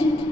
and